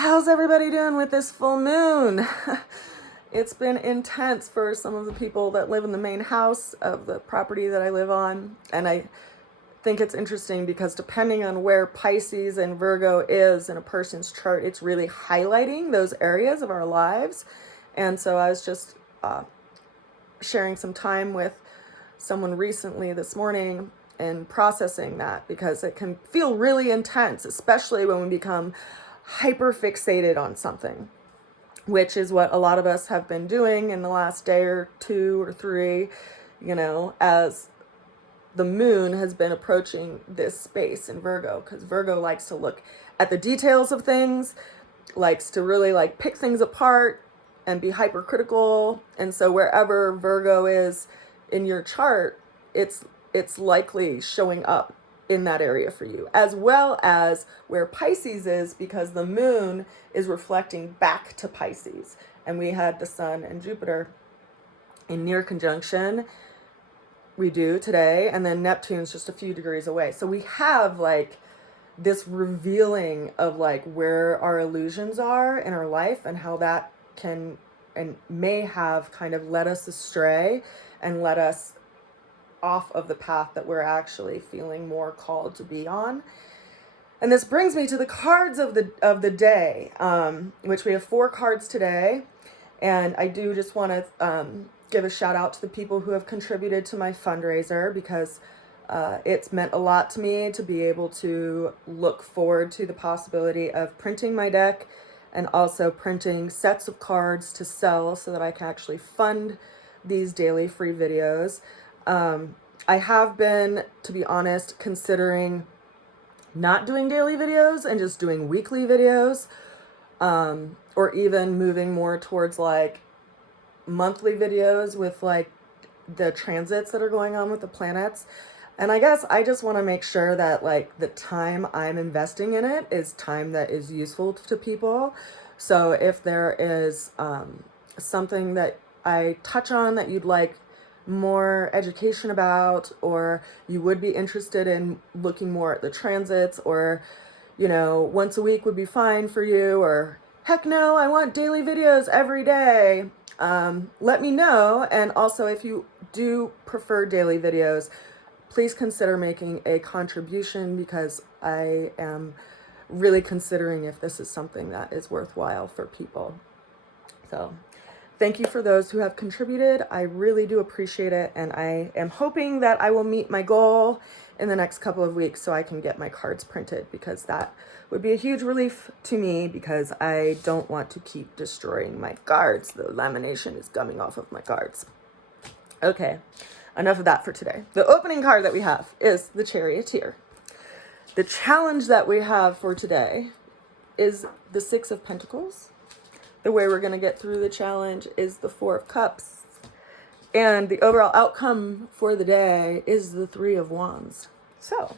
How's everybody doing with this full moon? It's been intense for some of the people that live in the main house of the property that I live on. And I think it's interesting because depending on where Pisces and Virgo is in a person's chart, it's really highlighting those areas of our lives. And so I was just sharing some time with someone recently this morning and processing that, because it can feel really intense, especially when we become hyper fixated on something, which is what a lot of us have been doing in the last day or two or three, as the moon has been approaching this space in Virgo, because Virgo likes to look at the details of things, likes to really pick things apart and be hypercritical. And so wherever Virgo is in your chart, it's likely showing up in that area for you, as well as where Pisces is, because the moon is reflecting back to Pisces. And we had the sun and Jupiter in near conjunction. We do today, and then Neptune's just a few degrees away. So we have this revealing of where our illusions are in our life, and how that can and may have kind of led us astray and led us off of the path that we're actually feeling more called to be on. And this brings me to the cards of the day, which we have 4 cards today. And I do just want to give a shout out to the people who have contributed to my fundraiser, because it's meant a lot to me to be able to look forward to the possibility of printing my deck and also printing sets of cards to sell so that I can actually fund these daily free videos. I have been, to be honest, considering not doing daily videos and just doing weekly videos, or even moving more towards monthly videos with the transits that are going on with the planets. And I guess I just want to make sure that the time I'm investing in it is time that is useful to people. So if there is something that I touch on that you'd like more education about, or you would be interested in looking more at the transits, or once a week would be fine for you, or heck no, I want daily videos every day, let me know. And also, if you do prefer daily videos, please consider making a contribution, because I am really considering if this is something that is worthwhile for people. So thank you for those who have contributed. I really do appreciate it. And I am hoping that I will meet my goal in the next couple of weeks so I can get my cards printed, because that would be a huge relief to me, because I don't want to keep destroying my cards. The lamination is coming off of my cards. Okay, enough of that for today. The opening card that we have is the Charioteer. The challenge that we have for today is the 6 of Pentacles. The way we're going to get through the challenge is the 4 of Cups. And the overall outcome for the day is the 3 of Wands. So,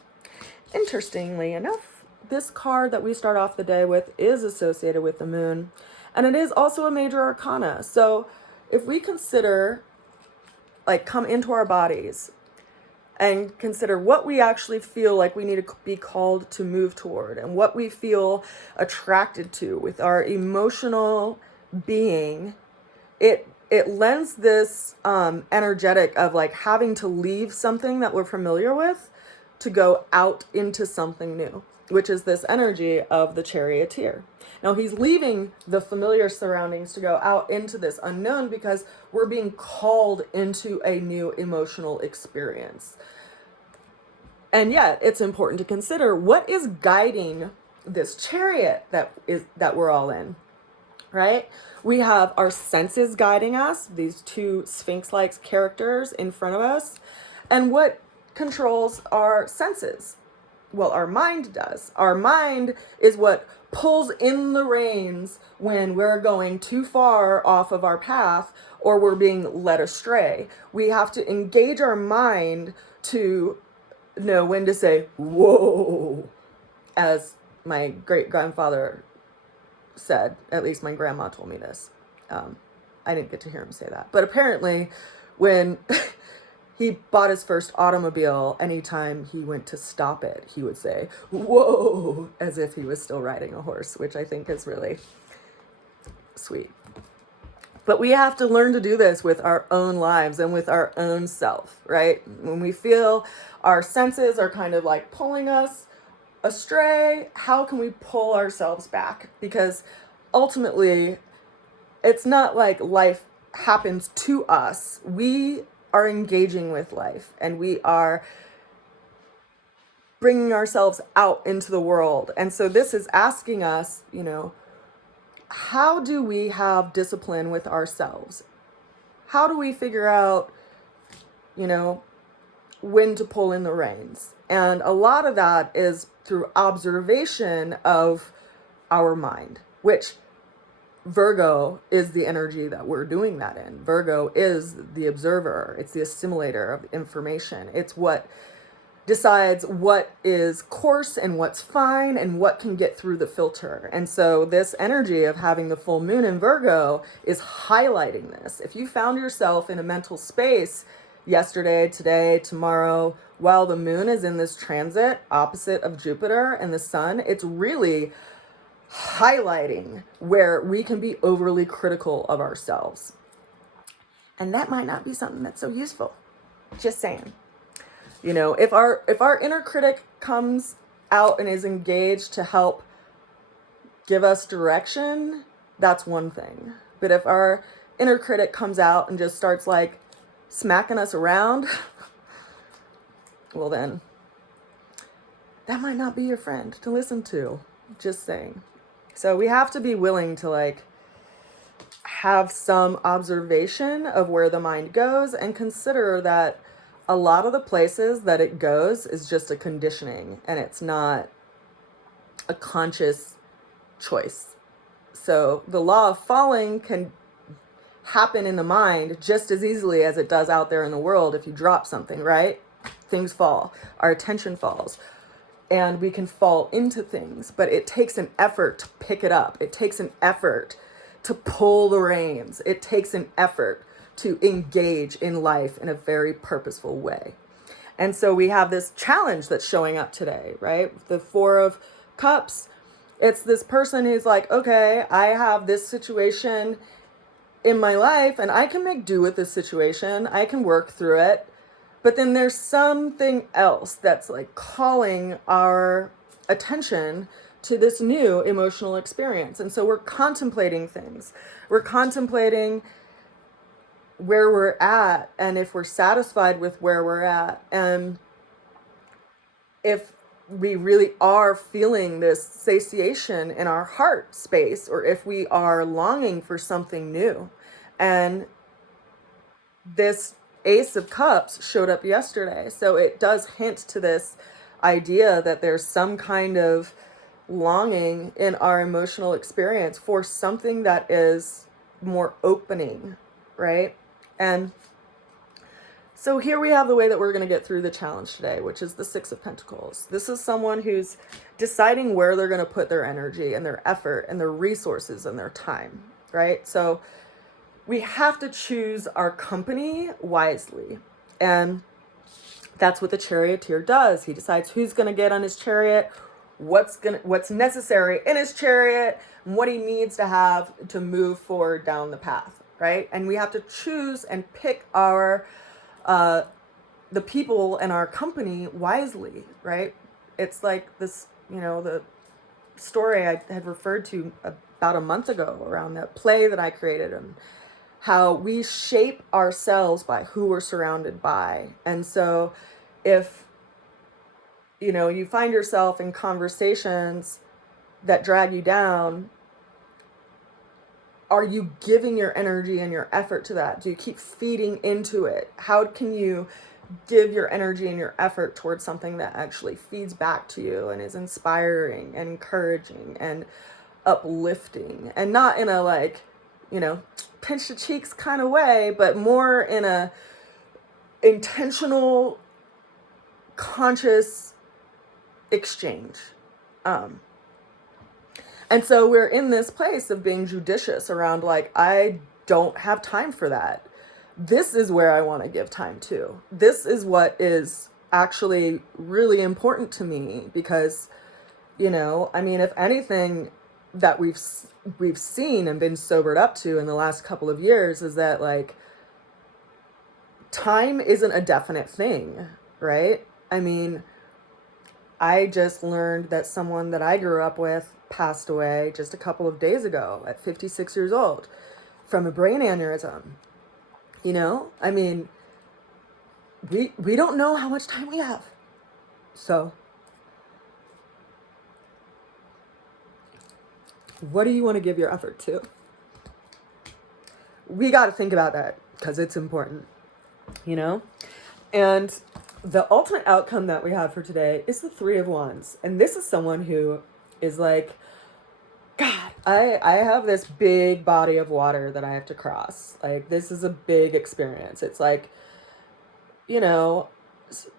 interestingly enough, this card that we start off the day with is associated with the moon. And it is also a major arcana. So, if we consider, come into our bodies and consider what we actually feel like we need to be called to move toward, and what we feel attracted to with our emotional being, it lends this energetic of having to leave something that we're familiar with to go out into something new, which is this energy of the Charioteer. Now he's leaving the familiar surroundings to go out into this unknown, because we're being called into a new emotional experience. And yet it's important to consider what is guiding this chariot that we're all in, right? We have our senses guiding us, these 2 Sphinx-like characters in front of us. And what controls our senses? Well, our mind does. Our mind is what pulls in the reins when we're going too far off of our path, or we're being led astray. We have to engage our mind to know when to say, whoa, as my great-grandfather said. At least my grandma told me this. I didn't get to hear him say that. But apparently when he bought his first automobile. Anytime he went to stop it, he would say, "Whoa," as if he was still riding a horse, which I think is really sweet. But we have to learn to do this with our own lives and with our own self, right? When we feel our senses are kind of like pulling us astray, how can we pull ourselves back? Because ultimately, it's not like life happens to us. We are engaging with life, and we are bringing ourselves out into the world. And so this is asking us, how do we have discipline with ourselves? How do we figure out, when to pull in the reins? And a lot of that is through observation of our mind, which Virgo is the energy that we're doing that in. Virgo is the observer. It's the assimilator of information. It's what decides what is coarse and what's fine and what can get through the filter. And so this energy of having the full moon in Virgo is highlighting this. If you found yourself in a mental space yesterday, today, tomorrow, while the moon is in this transit opposite of Jupiter and the sun, it's really highlighting where we can be overly critical of ourselves. And that might not be something that's so useful. Just saying. If our inner critic comes out and is engaged to help give us direction, that's one thing. But if our inner critic comes out and just starts like smacking us around, well then, that might not be your friend to listen to. Just saying. So we have to be willing to like have some observation of where the mind goes and consider that a lot of the places that it goes is just a conditioning and it's not a conscious choice. So the law of falling can happen in the mind just as easily as it does out there in the world. If you drop something, right? Things fall, our attention falls, and we can fall into things, but it takes an effort to pick it up. It takes an effort to pull the reins. It takes an effort to engage in life in a very purposeful way. And so we have this challenge that's showing up today, right? The Four of Cups. It's this person who's like, okay, I have this situation in my life and I can make do with this situation. I can work through it. But then there's something else that's like calling our attention to this new emotional experience. And so we're contemplating things. We're contemplating where we're at and if we're satisfied with where we're at and if we really are feeling this satiation in our heart space or if we are longing for something new. And this Ace of Cups showed up yesterday, so it does hint to this idea that there's some kind of longing in our emotional experience for something that is more opening, right? And so here we have the way that we're going to get through the challenge today, which is the Six of Pentacles. This is someone who's deciding where they're going to put their energy and their effort and their resources and their time, right? So we have to choose our company wisely. And that's what the Charioteer does. He decides who's going to get on his chariot, what's necessary in his chariot, and what he needs to have to move forward down the path. Right? And we have to choose and pick our, the people in our company wisely, right? It's like this, the story I had referred to about a month ago around that play that I created and how we shape ourselves by who we're surrounded by. And so if, you find yourself in conversations that drag you down, are you giving your energy and your effort to that? Do you keep feeding into it? How can you give your energy and your effort towards something that actually feeds back to you and is inspiring and encouraging and uplifting, and not in a pinch the cheeks kind of way, but more in a intentional, conscious exchange. And so we're in this place of being judicious around I don't have time for that. this is where I want to give time to. This is what is actually really important to me, because, you know, I mean, if anything that we've seen and been sobered up to in the last couple of years is that, like, time isn't a definite thing, right? I mean, I just learned that someone that I grew up with passed away just a couple of days ago at 56 years old from a brain aneurysm. You know, I mean, we don't know how much time we have. So what do you want to give your effort to? We got to think about that, because it's important, you know? And the ultimate outcome that we have for today is the Three of Wands. And this is someone who is like, God, I have this big body of water that I have to cross. Like, this is a big experience. It's like, you know,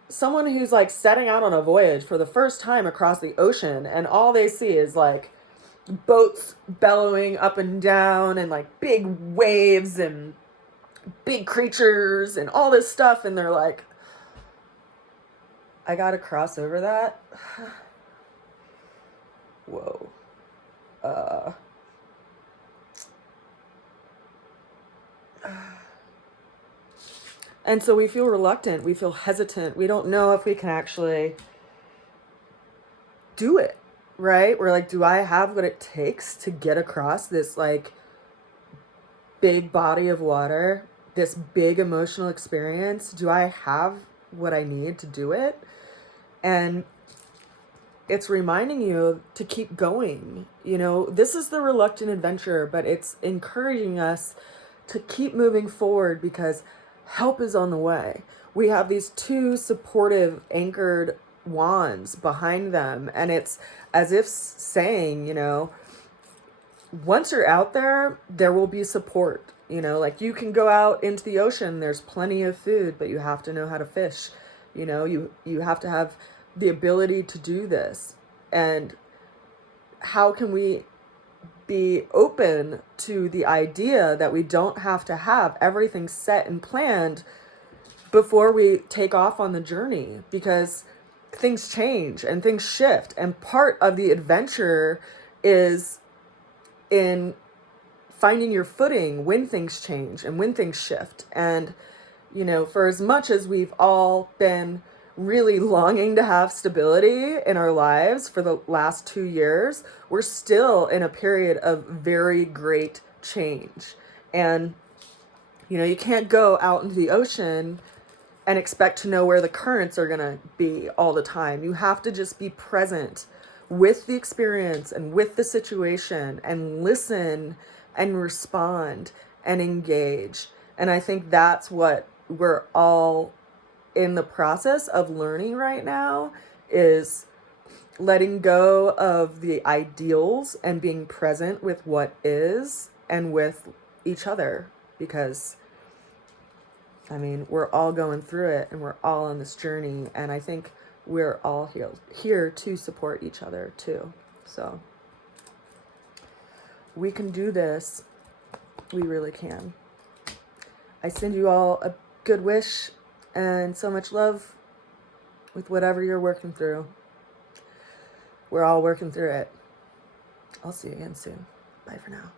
someone who's like setting out on a voyage for the first time across the ocean, and all they see is like boats bellowing up and down and like big waves and big creatures and all this stuff. And they're like, I gotta cross over that. Whoa. And so we feel reluctant, we feel hesitant, we don't know if we can actually do it, right? We're like, do I have what it takes to get across this like big body of water, this big emotional experience? Do I have what I need to do it? And it's reminding you to keep going. You know, this is the reluctant adventurer, but it's encouraging us to keep moving forward, because help is on the way. We have these two supportive anchored wands behind them, and it's as if saying, you know, once you're out there, there will be support. You know, like, you can go out into the ocean, there's plenty of food, but you have to know how to fish. You know, you have to have the ability to do this. And how can we be open to the idea that we don't have to have everything set and planned before we take off on the journey? Because things change and things shift, and part of the adventure is in finding your footing when things change and when things shift. And, you know, for as much as we've all been really longing to have stability in our lives for the last 2 years, we're still in a period of very great change. And, you know, you can't go out into the ocean and expect to know where the currents are going to be all the time. You have to just be present with the experience and with the situation, and listen and respond and engage. And I think that's what we're all in the process of learning right now, is letting go of the ideals and being present with what is and with each other. Because, I mean, we're all going through it, and we're all on this journey, and I think we're all here to support each other too. So we can do this. We really can. I send you all a good wish and so much love with whatever you're working through. We're all working through it. I'll see you again soon. Bye for now.